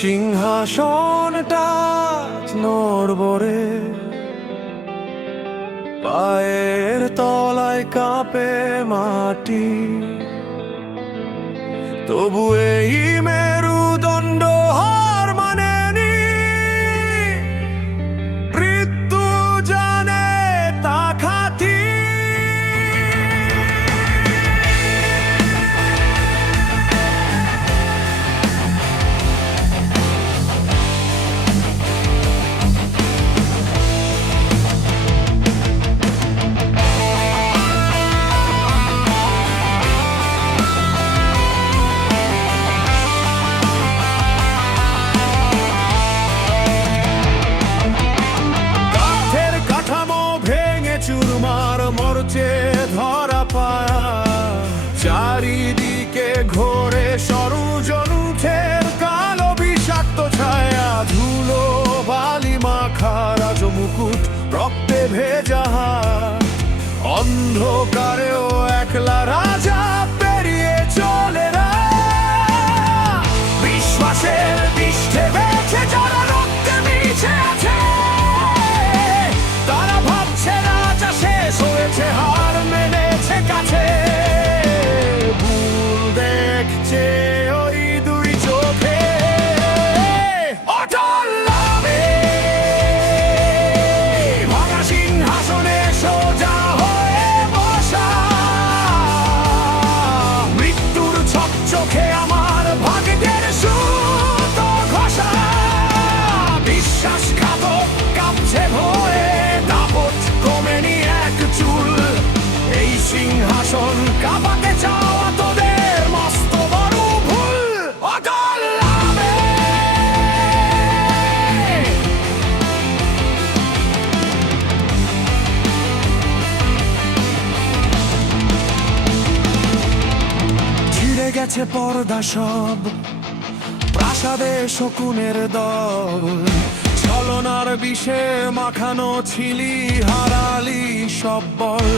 সিংহাসনটা নড়বড়ে, পায়ের তলায় কাঁপে মাটি, তবু এই মেরুদণ্ড হার মানেনি। মৃত্যু জানে তা খাতি। চুরমার মরচে ধরা পায়া, চারিদিকে ঘোরে ষড়যন্ত্রের কালো বিষাক্ত ছায়া। ধুলো বালি মাখা রাজমুকুট রক্তে ভেজা, অন্ধকারেও একলা রাজা পেরিয়ে চলে না। বিশ্বাসের বিষ্ঠে বেঁচে যারা রক্তে মিশে আছে, তারা ভাবছে রাজা শেষ হয়েছে, হার মেনেছে কাছে। ভুল দেখছে ওই দুই চোখে, অটল নামে ভাঙা সিংহাসনে সোজা হয়ে বসা। মৃত্যুর চকচকে আমার ভাগ্যের সুতো ঘষা। বিশ্বাসঘাতক কাঁপছে ভয়ে, দাপট কমেনি এক চুল। এই সিংহাসন কাঁপাতে চাওয়া তোদের মস্ত বড় ভুল। অটল নামে ছিঁড়ে গেছে পর্দা সব, প্রাসাদে শকুনের দল। ছলনার বিষে মাখানো ছিলি, হারালি সব বল।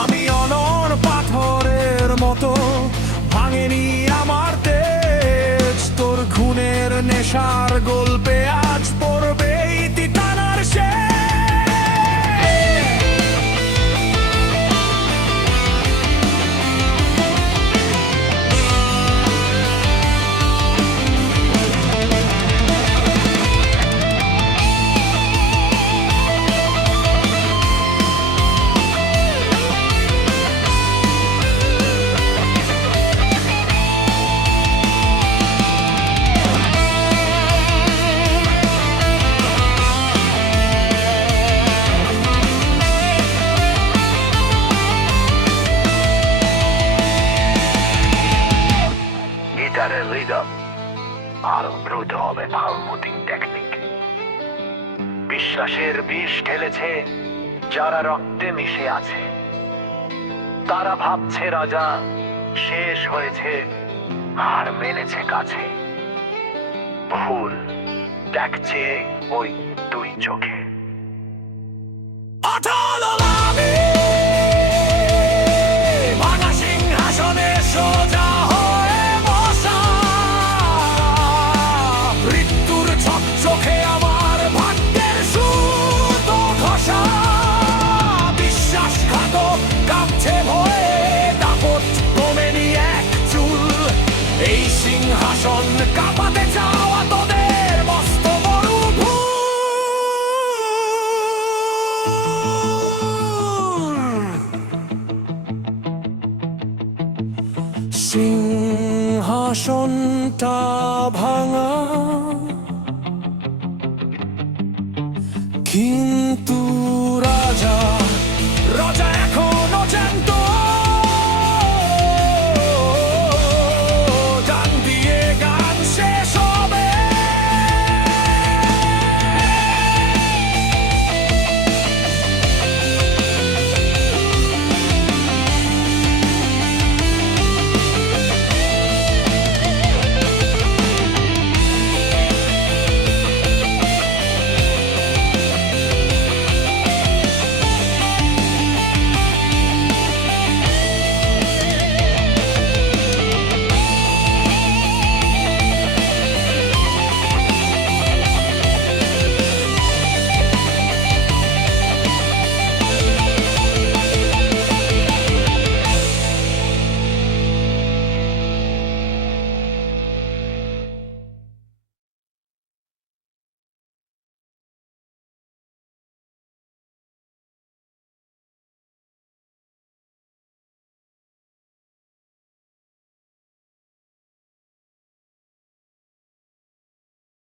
আমি অনর পাথরের মতো, ভাঙেনি আমার তেজ। তোর খুনের নেশার গল্পে আজ পড়বে তিতানার শেষ। গিটারের রিদম আরো দ্রুত হবে, ফার্মুটিং টেকনিক। বিশ্বাসের বিষ ঢেলেছে যারা রক্তে মিশে আছে, তারা ভাবছে রাজা শেষ হয়েছে, হার মেনেছে কাছে। ভুল দেখছে ওই দুই চোখে। অটল নামে ভাঙা সিংহাসনে সোজা হয়ে বসা। মৃত্যুর চকচকে আমার ভাগ্যের সুতো ঘষা। বিশ্বাসঘাতক কাঁপছে ভয়ে, দাপট কমেনি এক চুল। এই সিংহাসন কাঁপাতে চাওয়া তোদের মস্ত বড় ভুল। সিংহাসনটা ভাঙা, কিন্তু